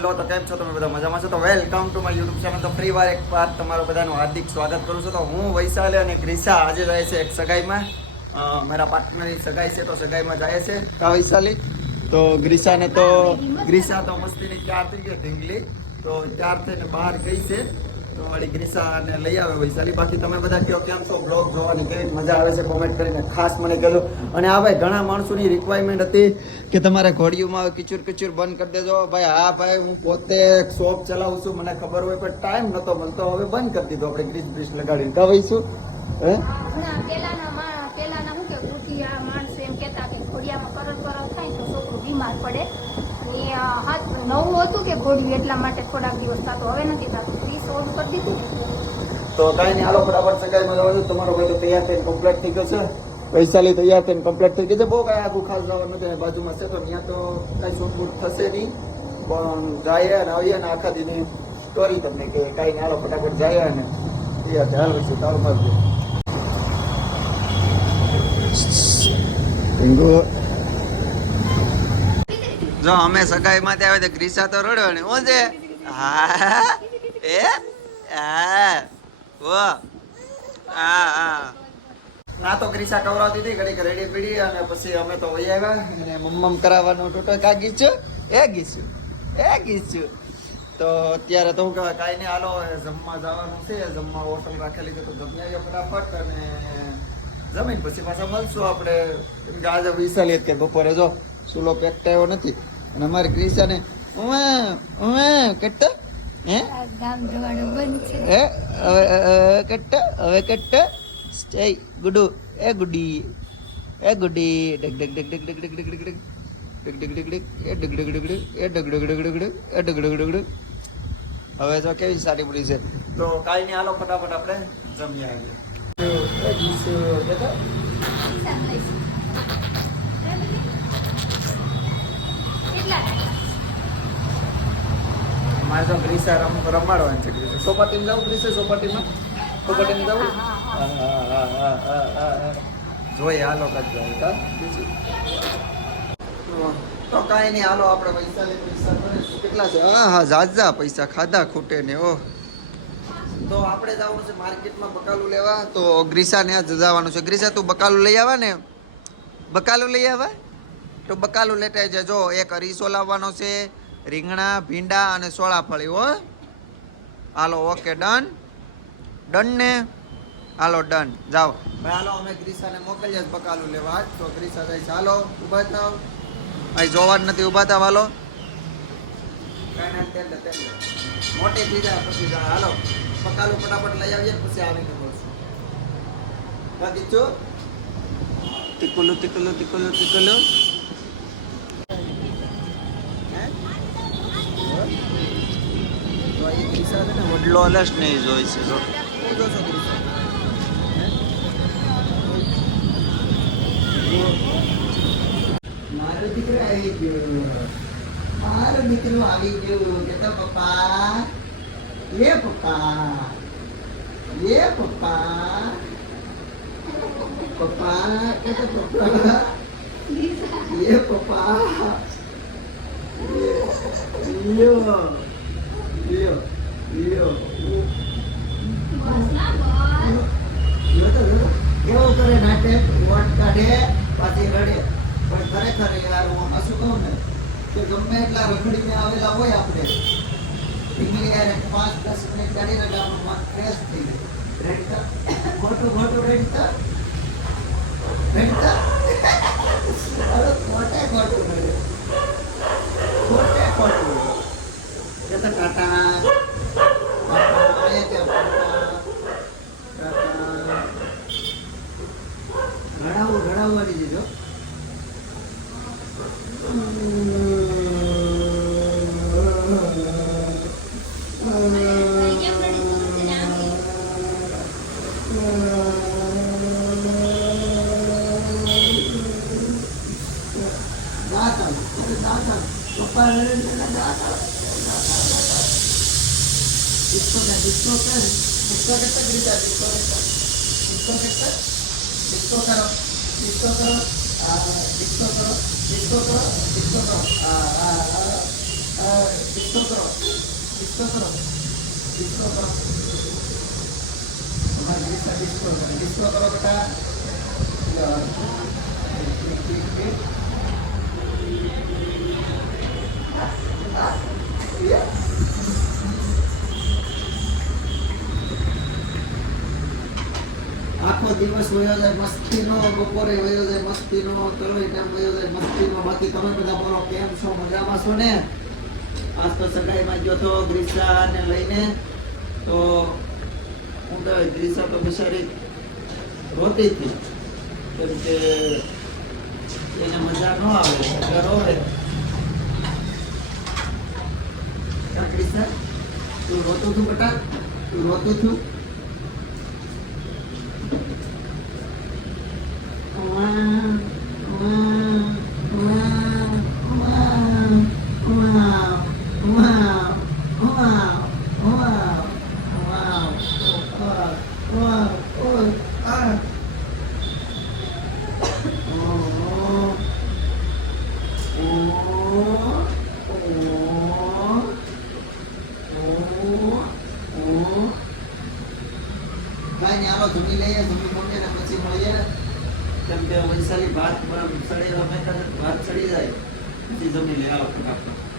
Hello તો કેમ છો તમે બધા? મજામાં છો? તો welcome to my YouTube channel તો ફરી વાર એક વાર તમારું બધાનું હાર્દિક સ્વાગત કરું છું. તો હું વૈશાલી અને ગ્રીસા આજે જાય છે એક સગાઈમાં. મારા પાર્ટનરની સગાઈ છે, તો સગાઈમાં જાય છે. કા વૈશાલી? તો ગ્રીસાને તો ગ્રીસા તો મસ્તીની ચાર થઈ ગઈ ઢીંગલી. તો ચાર થઈને બહાર ગઈ છે. તો મારી ગ્રીસાને લઈ આવે વૈશાલી બાકી તમે બધા કયો કેમ છો? બ્લોગ જોવાની કેવી મજા આવે છે? કોમેન્ટ કરીને ખાસ મને કહેજો. અને આ ભાઈ ઘણા માણસોની રિક્વાયરમેન્ટ હતી કે તમારે ઘોડીઓમાં કિચુર કિચુર બંધ કરી દેજો. ભાઈ હા ભાઈ હું પોતે શોપ ચલાવું છું. મને ખબર હોય પણ ટાઈમ નતો મળતો. હવે બંધ કરી દીધો. આપણે ગ્રીસ બ્રીસ લગાડીને કવાઈશું હે? બીમાર પડે. એ અ, હાથ નવું હતું કે ઘોડ્યું એટલા માટે થોડાક દિવસ થતો. હવે નથી થતું. ને તો કાંઈ નહીં આલો ફટાફટ સગાઈમાં જવા દો તમારો ભાઈ તો તૈયાર થઈને કમ્પ્લીટ થઈ ગયો છે. વૈશાલી તૈયાર થઈને કમ્પ્લીટ થઈ ગઈ છે. બહુ કાંઈ આખું ખાસ જવાનું નથી. બાજુમાં છે તો ત્યાં તો કાંઈ શૂટ થશે નહીં. પણ જાય અને આવીએ ને આખા દીની કરી તમને કે કાંઈ નહીં. આલો ફટાફટ જાય ને એ હાલ વૈસે તારું જો, અમે સગાઈ માં આવે તો ગ્રીસા તો રડ્યો ને હું છે? હા. એ? હા હા હા ના તો ગ્રીસા કવરાવતી હતી, ઘડીક રેડી પીડી અને પછી અમે તો વહી આવ્યા અને મમ્મમ કરાવવાનું ટોટો કા ગીચ્યું એ ગીચ્યું એ ગીચ્યું તો અત્યારે તો હું કહેવાય, કાંઈ નહીં, હાલો જમવા જવાનું છે. જમવા હોટલ રાખેલી છે તો જમી આવીએ ફટાફટ અને જમીન પછી પાછા મળશું આપણે. કેમ કે આજે કે બપોરે જો, સુલો પેકટાયો નથી. અને અમારી ગ્રીસાને ઉવે ઉવે કેટલા હે હવે કટ્ટ હવે કટ્ટ સ્ટે ગુડુ એ ગુડી એ ગુડી ડગ ડગ ડગ ડગ ડગ ડગ ડગ ડગ ડગ ડગ ડગ ડગ ડગ એ ડગ ડગ ડગ એ ડગ ડગ હવે તો કેવી સારી પડી છે તો કાંઈ નહીં હાલો ફટાફટ આપણે જમી આવીએ એ જીસુ કેતો કેટલા ટાકા? મારે તો ગ્રીસા રમ રમાડવાની છે ગ્રીસા. સોપાટીમાં જાઉં ગ્રીસે સોપાટીમાં? સોપાટીમાં જાઉં જોઈએ હાલો કાંઈ કા તો- તો કાંઈ નહીં હાલો આપણે પૈસા લઈ પૈસા કરીશું. કેટલા છે? હા હા ઝાઝા પૈસા ખાધા ખૂટે ને ઓહ તો આપણે જવાનું છે માર્કેટમાં બકાલું લેવા. તો ગ્રીસાને જ જવાનું છે. ગ્રીસા તું બકાલું લઈ આવા ને? બકાલું લઈ આવા? તો બકાલું લેતા જાય જો એક અરીસો લાવવાનો છે. રીંગણા, ભીંડા અને સોળાફળી, હો. હાલો ઓકે ડન ડન ને? હાલો ડન જાઓ. ભાઈ, હાલો, અમે ગ્રીસાને મોકલીએ, બકાલું લેવા. તો ગ્રીસા જાય હાલો, ઊભા થાવ. અહીં જોવા જ નથી ઊભા થાવ, હાલો. મોટી થઈ પછી હાલો, બકાલું ફટાફટ લઈ આવીએ, પછી આવીને બોલશું બાકી જો તિકુલું તિકુલું તિકુલું ટીકુલું ભાઈ દિશા આવી ગયો. મારો દીકરો આવી ગયો. કેતો પપ્પા એ પપ્પા એ પપ્પા. પપ્પા કેતો પપ્પા એ પપ્પા. કેવો કરે નાટે વોટ કાઢે પાછી રડે પણ ખરેખર યાર હું શું કહું ને કે ગમે એટલા રખડીને આવેલા હોય આપણે યાર પાંચ દસ મિનિટ કાઢીને આપણું મન ફ્રેશ થઈ જાય રેડતા ખોટું ખોટું રેડતા disco, disco, disco, disco, disco, ને. આખો દિવસ વયો જાય, મસ્તીનો, બપોરે વયો જાય, મસ્તીનો ચલો એ ટાઈમ વયો જાય, મસ્તીનો બાકી તમે બધા બોલો, કેમ છો મજામાં છો ને આજ તો સગાઈમાં ગયો તો ગ્રીસાને લઈને તો હું તો ગ્રીસા તો બિચારી રોતી હતી. કેમ કે એને મજા ન આવે એટલે રોવે ગ્રીસા? તું રોતું છું બેટા, તું રોતું છું કાંઈ નહીં આવો જમી લઈએ, જમી ને પછી મળીએ. કેમ કે વૈશાલી ભાત સડેલો ભાત સડી જાય, પછી જમી લે, આવો ફટાફટ.